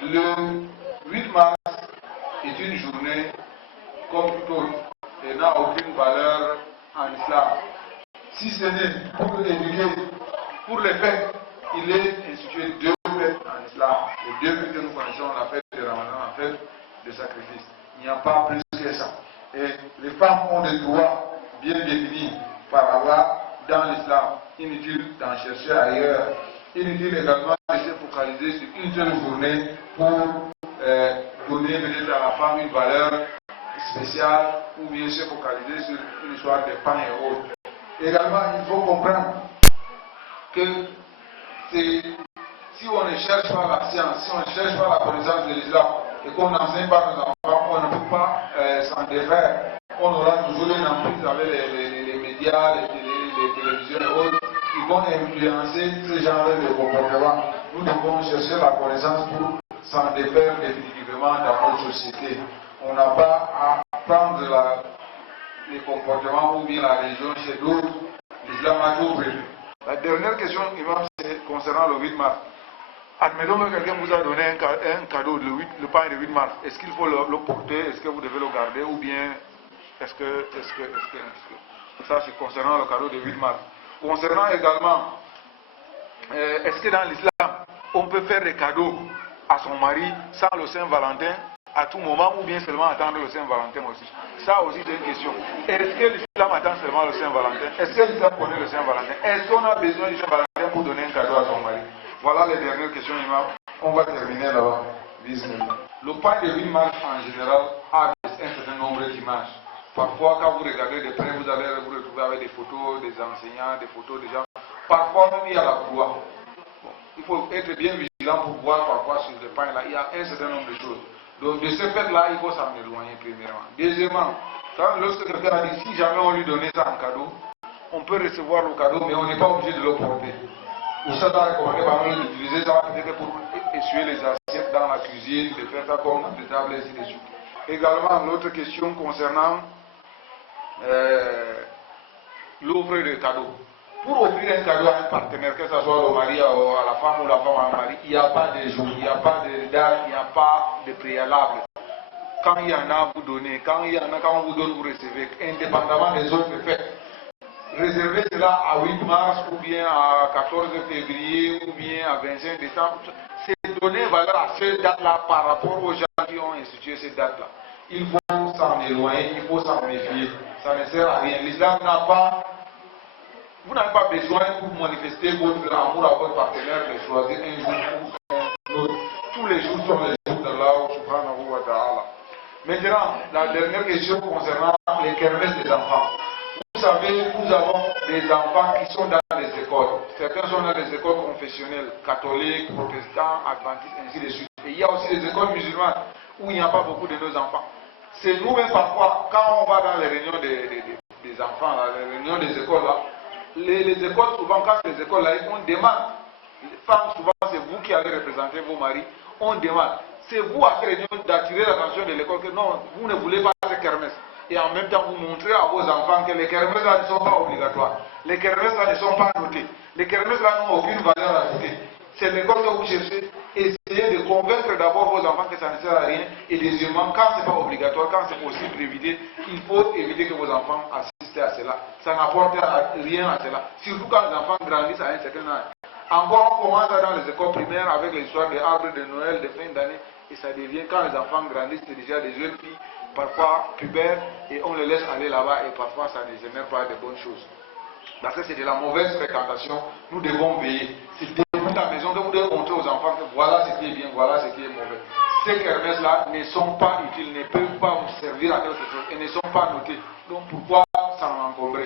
Le 8 mars est une journée comme toute autre et n'a aucune valeur en islam. Si ce n'est pour éduquer, pour les fêtes, il est institué deux fêtes en islam. Les deux fêtes que nous connaissons, la fête de Ramadan, la fête de sacrifice. Il n'y a pas plus que ça. Et les femmes ont des droits bien définis par Allah dans l'islam. Inutile d'en chercher ailleurs. Inutile également de se focaliser sur une seule journée pour donner peut-être à la femme une valeur spéciale ou bien se focaliser sur une histoire de pain et autres. Également, il faut comprendre que si on ne cherche pas la science, si on ne cherche pas la connaissance de l'islam et qu'on n'enseigne pas nos enfants, on ne peut pas s'en défaire. On aura toujours une emprise avec les médias, les télévisions et autres qui vont influencer ce genre de comportement. Nous devons chercher la connaissance pour s'en défaire définitivement dans notre société. On n'a pas à prendre les comportements ou bien la religion chez d'autres. L'islam a tout prévu. La dernière question, Imam, c'est concernant le 8 mars. Admettons que quelqu'un vous a donné un cadeau, le pain de 8 mars. Est-ce qu'il faut le porter? Est-ce que vous devez le garder? Ou bien, est-ce que ça, c'est concernant le cadeau de 8 mars. Concernant également, est-ce que dans l'islam, on peut faire des cadeaux à son mari sans le Saint-Valentin à tout moment ou bien seulement attendre le Saint-Valentin aussi? Ça aussi, c'est une question. Est-ce que l'islam attend seulement le Saint-Valentin? Est-ce que l'islam connaît le Saint-Valentin? Est-ce qu'on a besoin du Saint-Valentin pour donner un cadeau à son mari? Voilà les dernières questions, Imam. On va terminer là-bas. Le pain de 8 mars en général a un certain nombre d'images. Parfois, quand vous regardez de près, vous allez vous retrouver avec des photos des enseignants, des photos des gens. Parfois, même il y a la croix. Bon, il faut être bien vigilant pour voir parfois sur le pain là, il y a un certain nombre de choses. Donc, de ce fait-là, il faut s'en éloigner premièrement. Deuxièmement, lorsque quelqu'un a dit si jamais on lui donnait ça en cadeau, on peut recevoir le cadeau, mais on n'est pas obligé de le porter. Ou ça t'a recommandé par nous d'utiliser ça peut-être pour essuyer les assiettes dans la cuisine, de faire ça comme des tables et ainsi de suite. Également, l'autre question concernant l'offre de cadeaux. Pour offrir un cadeau à un partenaire, que ce soit au mari, à la femme ou la femme à un mari, il n'y a pas de jour, il n'y a pas de date, il n'y a pas de préalable. Quand il y en a, vous donnez. Quand il y en a, quand on vous donne, vous recevez. Indépendamment des autres faits. Réserver cela à 8 mars ou bien à 14 février ou bien à 25 décembre, c'est donner valeur à cette date-là par rapport aux gens qui ont institué cette date-là. Il faut s'en éloigner, il faut s'en méfier. Ça ne sert à rien. L'islam n'a pas... Vous n'avez pas besoin pour manifester votre amour à votre partenaire de choisir un jour ou un autre. Tous les jours sont les jours d'Allah subhanahu wa ta'ala. Maintenant, la dernière question concernant les kermesses des enfants. Vous savez, nous avons des enfants qui sont dans les écoles. Certains sont dans les écoles confessionnelles, catholiques, protestants, adventistes, ainsi de suite. Et il y a aussi des écoles musulmanes où il n'y a pas beaucoup de nos enfants. C'est nous-mêmes parfois, quand on va dans les réunions des enfants, là, les réunions des écoles, là, les écoles, souvent, quand ces écoles-là, on demande, les femmes, souvent, c'est vous qui allez représenter vos maris, on demande, c'est vous à ces réunions d'attirer l'attention de l'école que non, vous ne voulez pas ces kermesses. Et en même temps, vous montrez à vos enfants que les kermesses là ne sont pas obligatoires. Les kermesses là ne sont pas notées. Les kermesses là n'ont aucune valeur ajoutée. C'est l'école que vous cherchez. Essayez de convaincre d'abord vos enfants que ça ne sert à rien. Et deuxièmement, quand ce n'est pas obligatoire, quand c'est possible d'éviter, il faut éviter que vos enfants assistent à cela. Ça n'apporte rien à cela. Surtout quand les enfants grandissent à un certain âge. Encore, on commence dans les écoles primaires avec l'histoire des arbres de Noël, de fin d'année. Et ça devient, quand les enfants grandissent, c'est déjà des jeunes filles, parfois pubères, et on les laisse aller là-bas, et parfois ça ne génère pas de bonnes choses. Parce que c'est de la mauvaise fréquentation, nous devons veiller. C'est depuis la maison que vous devez montrer aux enfants que voilà ce qui est bien, voilà ce qui est mauvais. Ces kermesses-là ne sont pas utiles, ne peuvent pas vous servir à quelque chose, et ne sont pas notés. Donc pourquoi s'en encombrer?